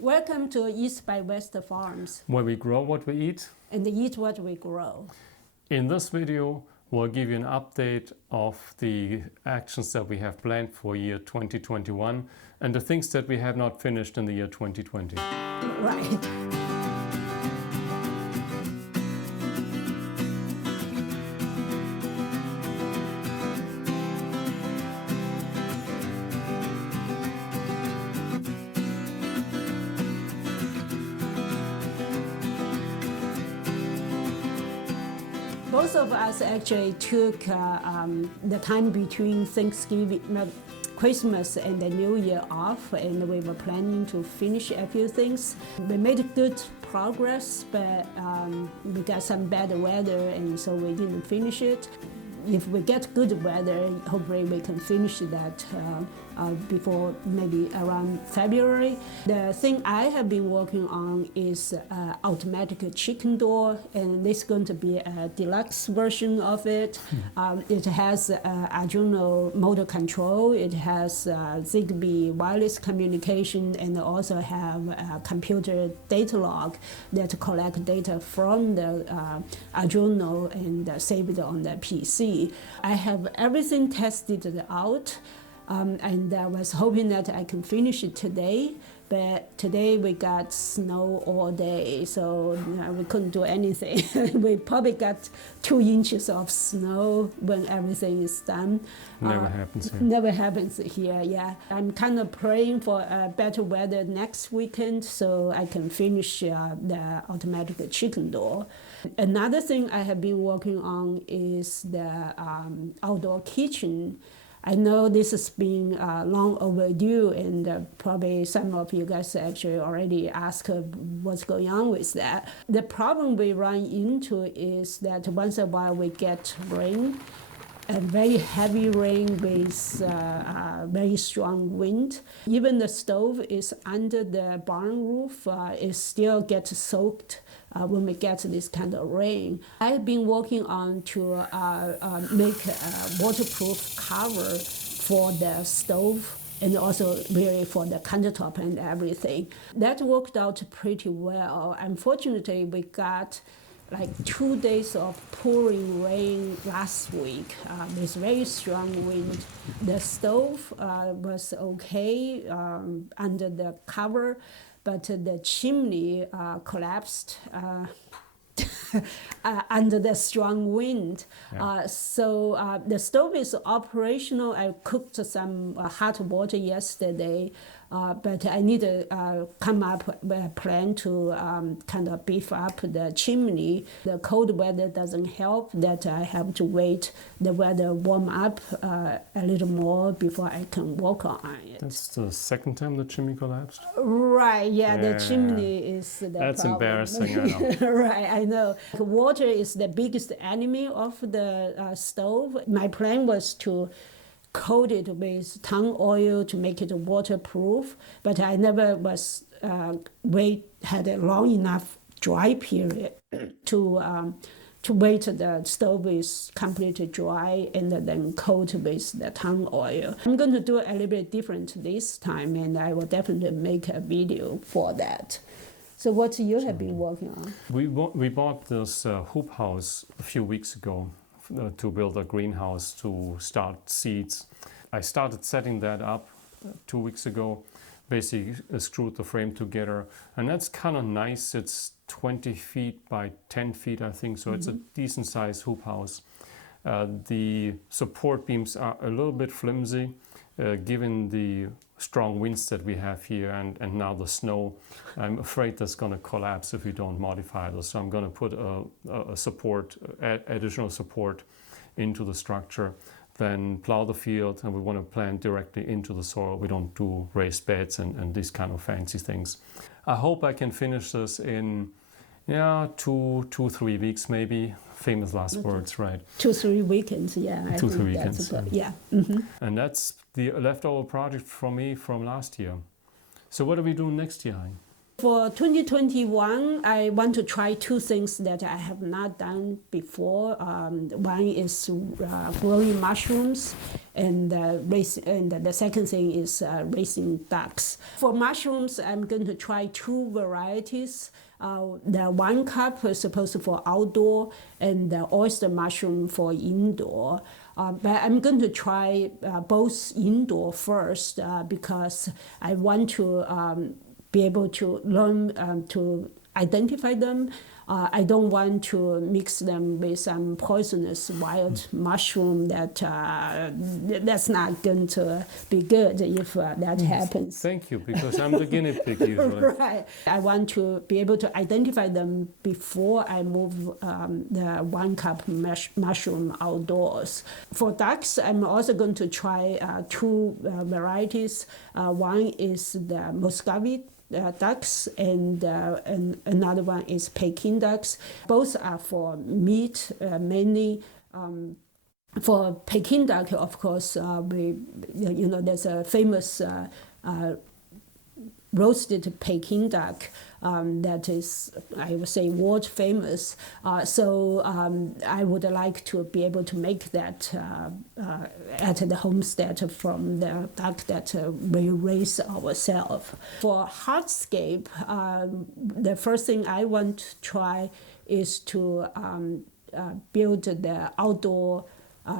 Welcome to East by West Farms, where we grow what we eat and eat what we grow. In this video, we'll give you an update of the actions that we have planned for year 2021 and the things that we have not finished in the year 2020. Right. Both of us actually took the time between Thanksgiving, Christmas and the New Year off, and we were planning to finish a few things. We made good progress, but we got some bad weather, and so we didn't finish it. If we get good weather, hopefully we can finish that before maybe around February. The thing I have been working on is automatic chicken door, and this is going to be a deluxe version of it. It has Arduino motor control, it has Zigbee wireless communication, and also have a computer data log that collect data from the Arduino and save it on the PC. I have everything tested out. And I was hoping that I can finish it today, but today we got snow all day, so we couldn't do anything. We probably got 2 inches of snow when everything is done. Never happens here. Never happens here, yeah. I'm kind of praying for better weather next weekend so I can finish the automatic chicken door. Another thing I have been working on is the outdoor kitchen. I know this has been long overdue, and probably some of you guys actually already asked what's going on with that. The problem we run into is that once in a while we get rain, a very heavy rain with very strong wind. Even the stove is under the barn roof, it still gets soaked when we get this kind of rain. I've been working on to make a waterproof cover for the stove and also really for the countertop and everything. That worked out pretty well. Unfortunately, we got like 2 days of pouring rain last week with very strong wind. The stove was okay under the cover, but the chimney collapsed under the strong wind. Yeah. So the stove is operational. I cooked some hot water yesterday, but I need to come up with a plan to kind of beef up the chimney. The cold weather doesn't help, that I have to wait the weather warm up a little more before I can work on it. That's the second time the chimney collapsed? Right, yeah. The chimney is the That's problem. embarrassing, I know. Right, I know. Water is the biggest enemy of the stove. My plan was to coat it with tung oil to make it waterproof, but I never was had a long enough dry period to wait the stove is completely dry and then coat with the tung oil. I'm going to do it a little bit different this time, and I will definitely make a video for that. So what you have been working on? We bought this hoop house a few weeks ago to build a greenhouse to start seeds. I started setting that up 2 weeks ago, basically screwed the frame together, and that's kind of nice. It's 20 feet by 10 feet, I think, so it's a decent sized hoop house. The support beams are a little bit flimsy, given the strong winds that we have here and now the snow. I'm afraid that's going to collapse if we don't modify this. So I'm going to put a support, additional support into the structure, then plow the field, and we want to plant directly into the soil. We don't do raised beds and these kind of fancy things. I hope I can finish this in 2-3 weeks maybe. Famous last words, right? 2-3 weekends, yeah. 2-3 weekends. Yeah. Mm-hmm. And that's the leftover project from me from last year. So what do we do next year, Hein? For 2021, I want to try two things that I have not done before. One is growing mushrooms, and the second thing is raising ducks. For mushrooms, I'm going to try two varieties. The 1 cup is supposed for outdoor, and the oyster mushroom for indoor. But I'm going to try both indoor first because I want to be able to learn to identify them. I don't want to mix them with some poisonous wild mushroom that's not going to be good if that happens. Thank you, because I'm the guinea pig usually. Right. I want to be able to identify them before I move the 1 cup mushroom outdoors. For ducks, I'm also going to try two varieties. One is the Muscovy ducks, and another one is Peking ducks. Both are for meat mainly. For Peking duck, of course, there's a famous roasted Peking duck that is, I would say, world famous. So I would like to be able to make that at the homestead from the duck that we raise ourselves. For hardscape, the first thing I want to try is to build the outdoor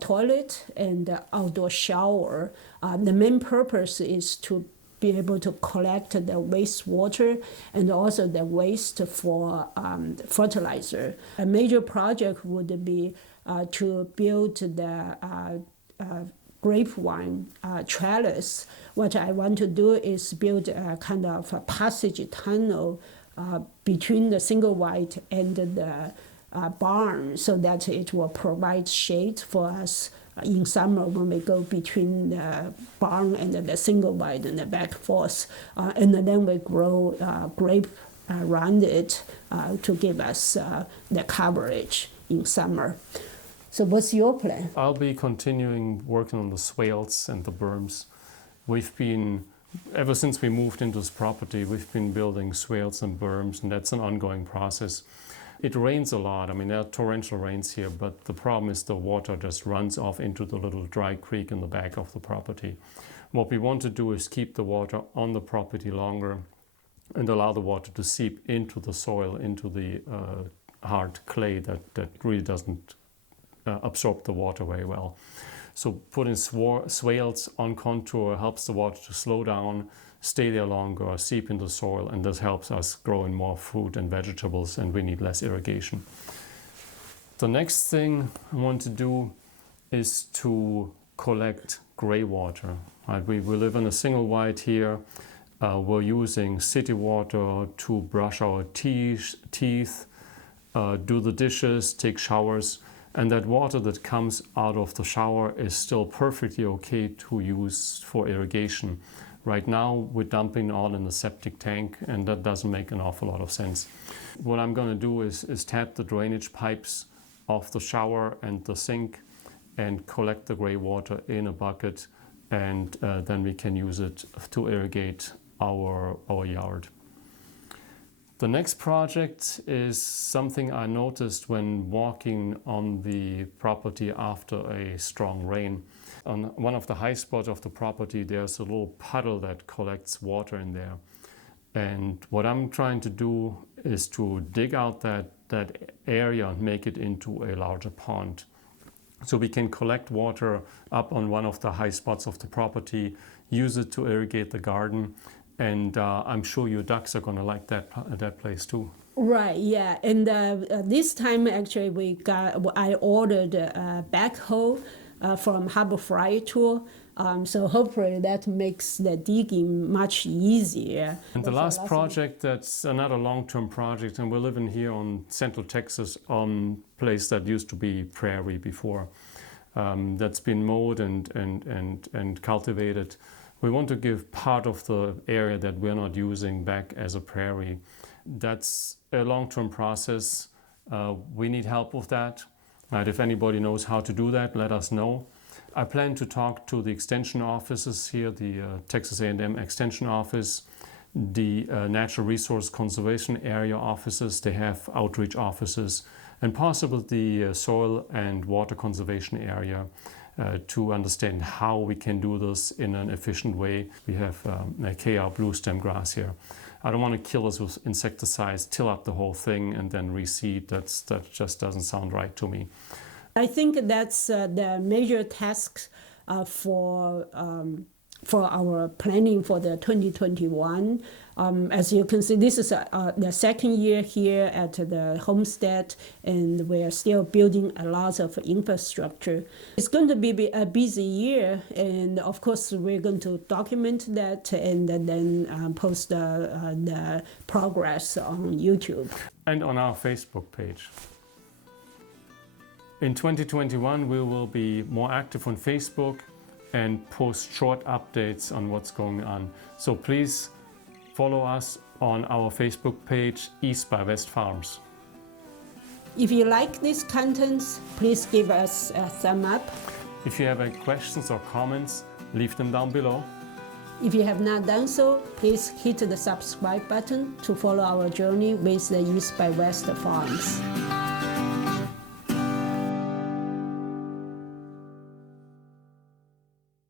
toilet and the outdoor shower. The main purpose is to be able to collect the wastewater and also the waste for fertilizer. A major project would be to build the grapevine trellis. What I want to do is build a kind of a passage tunnel between the single wide and the barn so that it will provide shade for us in summer when we go between the barn and the single wide and the back forth. And then we grow grape around it to give us the coverage in summer. So what's your plan? I'll be continuing working on the swales and the berms. We've been, ever since we moved into this property, we've been building swales and berms, and that's an ongoing process. It rains a lot. I mean, there are torrential rains here, but the problem is the water just runs off into the little dry creek in the back of the property. What we want to do is keep the water on the property longer and allow the water to seep into the soil, into the hard clay that really doesn't absorb the water very well. So putting swales on contour helps the water to slow down, stay there longer, seep in the soil, and this helps us grow in more fruit and vegetables, and we need less irrigation. The next thing I want to do is to collect gray water. Right? We live in a single wide here. We're using city water to brush our teeth, do the dishes, take showers, and that water that comes out of the shower is still perfectly okay to use for irrigation. Right now, we're dumping all in the septic tank, and that doesn't make an awful lot of sense. What I'm going to do is tap the drainage pipes of the shower and the sink and collect the gray water in a bucket, and then we can use it to irrigate our yard. The next project is something I noticed when walking on the property after a strong rain. On one of the high spots of the property, there's a little puddle that collects water in there. And what I'm trying to do is to dig out that area and make it into a larger pond. So we can collect water up on one of the high spots of the property, use it to irrigate the garden, and I'm sure your ducks are going to like that place too. Right, yeah. And this time actually I ordered a backhoe from Harbor Freight Tool. So hopefully that makes the digging much easier. And the last project, that's another long-term project, and we're living here on Central Texas on a place that used to be prairie before. That's been mowed and cultivated. We want to give part of the area that we're not using back as a prairie. That's a long-term process. We need help with that. Right, if anybody knows how to do that, let us know. I plan to talk to the extension offices here, the Texas A&M Extension Office, the natural resource conservation area offices, they have outreach offices, and possibly the soil and water conservation area to understand how we can do this in an efficient way. We have KR blue stem grass here. I don't want to kill this with insecticides, till up the whole thing and then reseed. That just doesn't sound right to me. I think that's the major task for our planning for the 2021. As you can see, this is the second year here at the homestead, and we're still building a lot of infrastructure. It's going to be a busy year, and of course we're going to document that and then post the progress on YouTube. And on our Facebook page. In 2021, we will be more active on Facebook and post short updates on what's going on. So please follow us on our Facebook page, East by West Farms. If you like these contents, please give us a thumb up. If you have any questions or comments, leave them down below. If you have not done so, please hit the subscribe button to follow our journey with the East by West Farms.